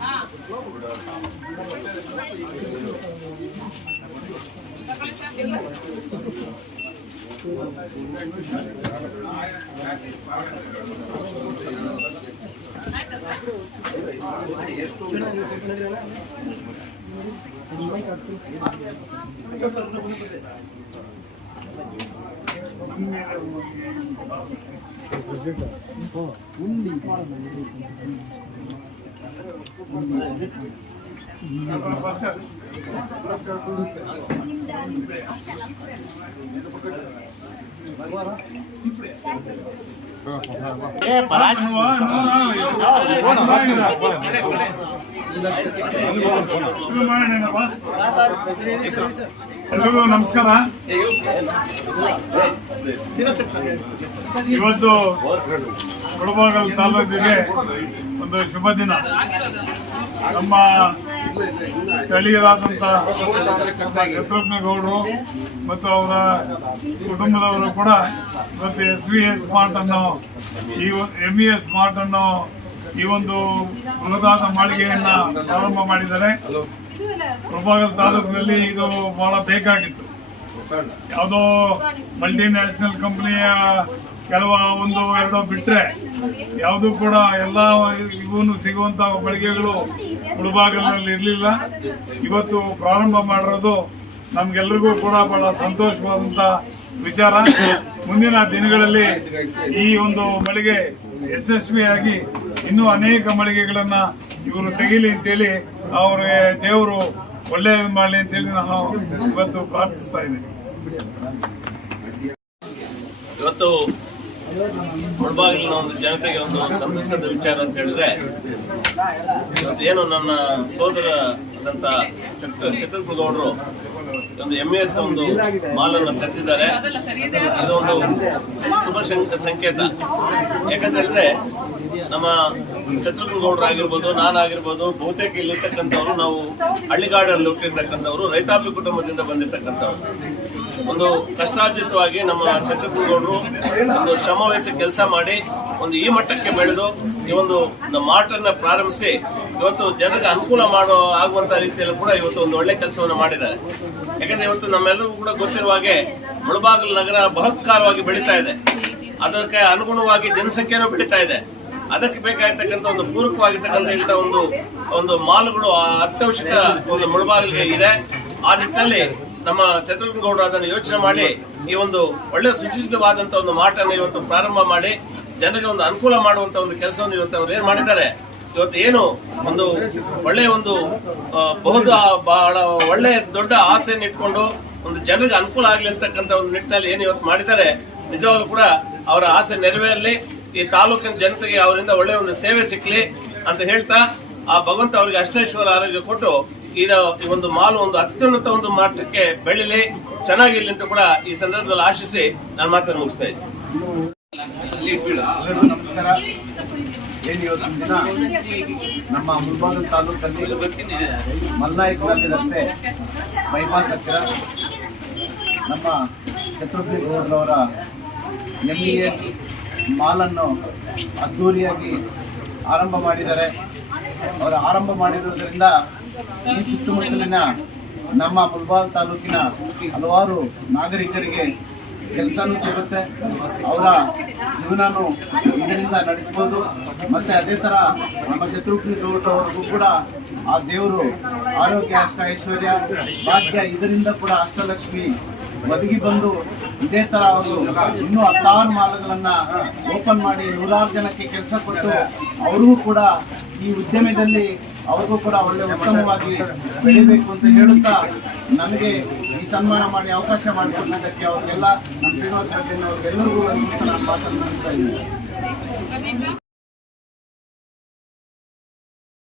Ah, É, para de... Não, não, não. ಎಲ್ರಿಗೂ ನಮಸ್ಕಾರ. ಇವತ್ತು ಕೊಡಬಾಗಲ್ ತಾಲೂಕಿಗೆ ಒಂದು ಶುಭ ದಿನ. ನಮ್ಮ ಸ್ಥಳೀಯರಾದಂಥ ಶತ್ರುಘ್ನಗೌಡರು ಮತ್ತು ಅವರ ಕುಟುಂಬದವರು ಕೂಡ ಇವತ್ತು ಎಸ್ ವಿ ಎಸ್ ಸ್ಮಾರ್ಟ್ ಅನ್ನು ಈ ಎಂ ಇ ಎಸ್ ಸ್ಮಾರ್ಟ್ ಅನ್ನು ಈ ಒಂದು ಅನುದಾನ ಮಾಳಿಗೆಯನ್ನ ಪ್ರಾರಂಭ ಮಾಡಿದ್ದಾರೆ. ಪ್ರಭಾಗದ ತಾಲೂಕಿನಲ್ಲಿ ಇದು ಬಹಳ ಬೇಕಾಗಿತ್ತು. ಯಾವುದೋ ಮಲ್ಟಿ ನ್ಯಾಷನಲ್ ಕಂಪನಿಯ ಕೆಲವ ಒಂದು ಎರಡು ಬಿಟ್ಟರೆ ಯಾವುದು ಕೂಡ ಎಲ್ಲ ಇವನು ಸಿಗುವಂತ ಮಳಿಗೆಗಳು ಉಳಭಾಗದಲ್ಲಿ ಇರಲಿಲ್ಲ. ಇವತ್ತು ಪ್ರಾರಂಭ ಮಾಡಿರೋದು ನಮಗೆಲ್ಲರಿಗೂ ಕೂಡ ಬಹಳ ಸಂತೋಷವಾದಂತ ವಿಚಾರ. ಮುಂದಿನ ದಿನಗಳಲ್ಲಿ ಈ ಒಂದು ಮಳಿಗೆ ಯಶಸ್ವಿಯಾಗಿ ಇನ್ನೂ ಅನೇಕ ಮಳಿಗೆಗಳನ್ನ ಇವರು ತೆಗೀಲಿ ಅಂತೇಳಿ ಅವ್ರಿಗೆ ದೇವರು ಒಳ್ಳೆಯದು ಮಾಡಲಿ ಅಂತೇಳಿ ನಾನು ಇವತ್ತು ಪ್ರಾರ್ಥಿಸ್ತಾ ಇದ್ದೀನಿ. ಇವತ್ತು ಕೊಡಬಾಗಿಲಿನ ಒಂದು ಜನತೆಗೆ ಒಂದು ಸಂತಸದ ವಿಚಾರ ಅಂತ ಹೇಳಿದ್ರೆ ಏನು ನನ್ನ ಸೋದರ ಆದಂತ ಚಿತ್ರದುರ್ಗೌಡರು ಒಂದು ಎಂ ಎಸ್ ಒಂದು ಮಾಲನ್ನು ತಂದಿದ್ದಾರೆ ಇದೊಂದು ಶುಭ ಸಂಕೇತ. ಯಾಕಂತ ಹೇಳಿದ್ರೆ ನಮ್ಮ ಚಿತ್ರದುರ್ಗೌಡರು ಆಗಿರ್ಬೋದು ನಾನಾಗಿರ್ಬೋದು ಬಹುತೇಕ ಇಲ್ಲಿರ್ತಕ್ಕಂಥವ್ರು ನಾವು ಹಳ್ಳಿಗಾಡಲ್ಲಿ ಹುಟ್ಟಿರ್ತಕ್ಕಂಥವ್ರು, ರೈತಾಪಿ ಕುಟುಂಬದಿಂದ ಬಂದಿರ್ತಕ್ಕಂಥವ್ರು. ಒಂದು ಕಷ್ಟಾರ್ಜಿತವಾಗಿ ನಮ್ಮ ಚಂದ್ರಗೌಡರು ಒಂದು ಶ್ರಮ ಕೆಲಸ ಮಾಡಿ ಒಂದು ಈ ಮಟ್ಟಕ್ಕೆ ಬೆಳೆದು ಈ ಒಂದು ಮಾರ್ಟನ್ನ ಪ್ರಾರಂಭಿಸಿ ಇವತ್ತು ಜನರಿಗೆ ಅನುಕೂಲ ಮಾಡೋ ಆಗುವಂತ ರೀತಿಯಲ್ಲಿ ಕೂಡ ಇವತ್ತು ಒಂದು ಒಳ್ಳೆ ಕೆಲಸವನ್ನು ಮಾಡಿದ್ದಾರೆ. ಯಾಕಂದ್ರೆ ಇವತ್ತು ನಮ್ಮೆಲ್ಲರಿಗೂ ಕೂಡ ಗೊತ್ತಿರುವ ಹಾಗೆ ಮುಳಬಾಗಿಲು ನಗರ ಬಹತ್ಕಾರವಾಗಿ ಬೆಳೀತಾ ಇದೆ. ಅದಕ್ಕೆ ಅನುಗುಣವಾಗಿ ಜನಸಂಖ್ಯೆನೂ ಬೆಳೀತಾ ಇದೆ. ಅದಕ್ಕೆ ಬೇಕಾಗಿರ್ತಕ್ಕಂಥ ಒಂದು ಪೂರಕವಾಗಿರ್ತಕ್ಕಂಥ ಇಂಥ ಒಂದು ಒಂದು ಮಾಲ್ಗಳು ಅತ್ಯವಶ್ಯಕ ಒಂದು ಮುಳಬಾಗಿಲಿಗೆ ಇದೆ. ಆ ನಿಟ್ಟಿನಲ್ಲಿ ನಮ್ಮ ಚಂದ್ರಗೌಡರು ಅದನ್ನು ಯೋಚನೆ ಮಾಡಿ, ಈ ಒಂದು ಒಳ್ಳೆ ಸುಚಿತವಾದಂಥ ಒಂದು ಮಾಟನ್ನು ಇವತ್ತು ಪ್ರಾರಂಭ ಮಾಡಿ, ಜನರಿಗೆ ಒಂದು ಅನುಕೂಲ ಮಾಡುವಂತ ಒಂದು ಕೆಲಸವನ್ನು ಇವತ್ತು ಅವರು ಏನು ಮಾಡಿದ್ದಾರೆ? ಇವತ್ತು ಏನು ಒಂದು ಒಳ್ಳೆಯ ಒಂದು ಬಹುದ ಬಹಳ ಒಳ್ಳೆ ದೊಡ್ಡ ಆಸೆಯನ್ನು ಇಟ್ಕೊಂಡು ಒಂದು ಜನರಿಗೆ ಅನುಕೂಲ ಆಗಲಿ ಅಂತಕ್ಕಂಥ ಒಂದು ನಿಟ್ಟಿನಲ್ಲಿ ಏನು ಇವತ್ತು ಮಾಡಿದ್ದಾರೆ? ನಿಜವಾಗ್ಲೂ ಕೂಡ ಅವರ ಆಸೆ ನೆರವೇರಲಿ. ಈ ತಾಲೂಕಿನ ಜನತೆಗೆ ಅವರಿಂದ ಒಳ್ಳೆಯ ಒಂದು ಸೇವೆ ಸಿಕ್ಕಲಿ ಅಂತ ಹೇಳ್ತಾ ಆ ಭಗವಂತ ಅವರಿಗೆ ಅಷ್ಟೇಶ್ವರ ಆರೋಗ್ಯ ಕೊಟ್ಟು ಈ ಒಂದು ಮಾಲು ಒಂದು ಅತ್ಯುನ್ನತ ಒಂದು ಮಾಟಕ್ಕೆ ಬೆಳಿಲಿ, ಚೆನ್ನಾಗಿರ್ಲಿ ಅಂತ ಕೂಡ ಈ ಸಂದರ್ಭದಲ್ಲಿ ಆಶಿಸಿ ನಾನು ಮಾತನ್ನು ಮುಗಿಸ್ತಾ ಇದ್ದೀನಿ. ನಮಸ್ಕಾರ. ನಮ್ಮ ಮುಲ್ಬಾಗಲ್ ತಾಲೂಕಲ್ಲಿ ಮಲ್ನಾಯಕನಲ್ಲಿ ರಸ್ತೆ ಬೈಪಾಸ್ ಹತ್ತಿರ ನಮ್ಮ ಶತ್ರುಘ್ನ ಗೌಡ್ರವರ ಎಂ ಇ ಎಸ್ ಮಾಲನ್ನು ಅದ್ಧೂರಿಯಾಗಿ ಆರಂಭ ಮಾಡಿದ್ದಾರೆ. ಅವರು ಆರಂಭ ಮಾಡಿರುವುದರಿಂದ ಈ ಸುತ್ತಮುತ್ತಲಿನ ನಮ್ಮ ಮುಲ್ಬಾಲ್ ತಾಲೂಕಿನ ಹಲವಾರು ನಾಗರಿಕರಿಗೆ ಕೆಲಸನೂ ಸಿಗುತ್ತೆ. ಅವರ ಜೀವನನೂ ಇದರಿಂದ ನಡೆಸ್ಬೋದು ಮತ್ತು ಅದೇ ಥರ ನಮ್ಮ ಶತ್ರುಘ್ನ ಗೌಡ್ರವ್ರಿಗೂ ಕೂಡ ಆ ದೇವರು ಆರೋಗ್ಯ, ಅಷ್ಟ ಐಶ್ವರ್ಯ, ಭಾಗ್ಯ ಇದರಿಂದ ಕೂಡ ಅಷ್ಟಲಕ್ಷ್ಮಿ ಒದಗಿ ಬಂದು ಇದೇ ತರ ಅವರು ಇನ್ನೂ ಹತ್ತಾರು ಮಾಲುಗಳನ್ನ ಓಪನ್ ಮಾಡಿ ನೂರಾರು ಜನಕ್ಕೆ ಕೆಲಸ ಕೊಟ್ಟು ಅವ್ರಿಗೂ ಕೂಡ ಈ ಉದ್ಯಮದಲ್ಲಿ ಅವ್ರಿಗೂ ಕೂಡ ಒಳ್ಳೆ ಉತ್ತಮವಾಗಿ ಬೆಳೀಬೇಕು ಅಂತ ಹೇಳುತ್ತಾ ನಮಗೆ ಈ ಸನ್ಮಾನ ಮಾಡಿ ಅವಕಾಶ ಮಾಡಿಕೊಟ್ಟಿದ್ದಕ್ಕೆ ಅವ್ರಿಗೆಲ್ಲ, ನಮ್ಮ ಶ್ರೀನಿವಾಸ ರೆಡ್ಡಿ ಅವ್ರಿಗೆಲ್ಲರಿಗೂ ಒಂದು ನಾನು ಮಾತನ್ನು ನಡೆಸ್ತಾ ಇದ್ದೀನಿ.